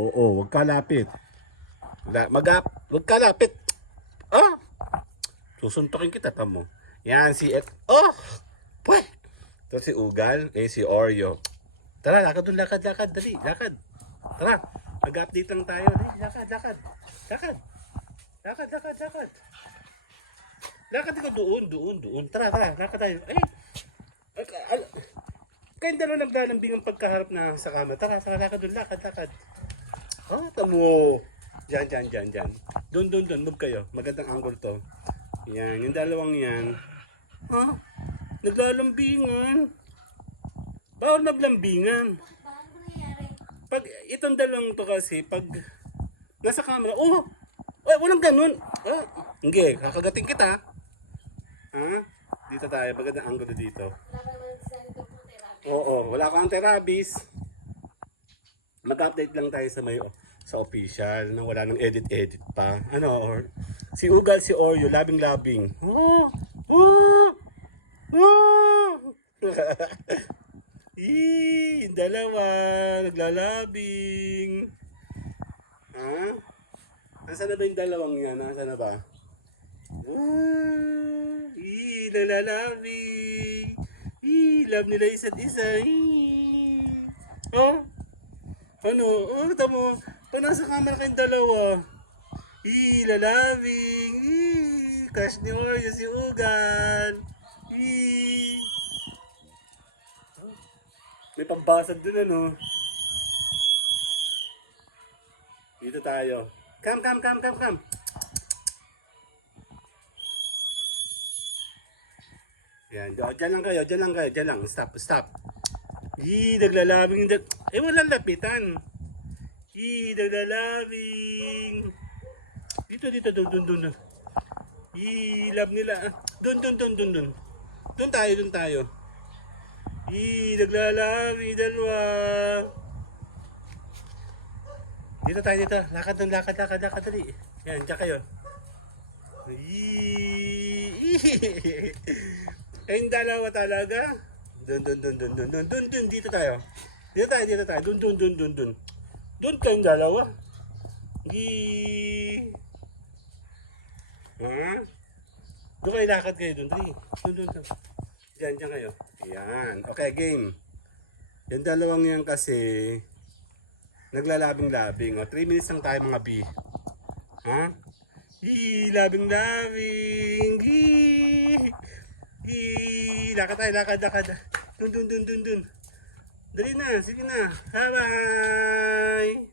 Oo, wag ka lapit. Wag ka lapit. Ah! Susuntokin kita, tamo. Yan, si Oh! Pweh! Ito si Ugal, si Oreo. Tara, lakad dun, lakad. Dali, lakad. Tara, mag-update lang tayo. Dali, lakad. Lakad ka doon. Tara, lakad tayo. Kayong dalawa naglalambing ang pagkaharap na sa kama. Tara, lakad dun, lakad. Oh, tamo. Diyan. Doon, move kayo. Magandang angle to. Yan, yung dalawang yan. Ha? Naglalambingan. Bawal maglambingan. Pag itong dalawang to kasi, pag nasa camera, walang ganun. Hindi, kakagating kita. Ha? Dito tayo, magandang angle dito. Oo, wala kang anti-rabies. Mag-update lang tayo sa official nang wala nang edit pa. Si Ugal, si Oreo, labing. Yung dalawa naglalabing. Ha? Nasaan na ba yung dalawang yan? Nasaan na ba? Nalalabing. Love nila isa't isa. Tamo. Pag nasa camera kayong dalawa. Lalabing. Crush ni Oreo si Ugal. May pambasag dun Dito tayo. Come. Yan, dyan lang kayo. Stop. Naglalabing. Walang lapitan. Naglalabing. Dito, dun. Love nila. Dun. Dun tayo. Naglalabing dalawa. Dito tayo. Lakad dali. Yan, dyan kayo. Kayong dalawa talaga. Dun. Dito tayo. Dun. Doon kayong dalawa. Doon kayo lakad kayo doon. Doon. Diyan kayo. Ayan. Okay, game. Yung dalawang yan kasi naglalabing-labing. 3 minutes lang tayo mga B. Ha? Labing-labing. Lakad. Doon. Dali na. Sige na. Bye-bye.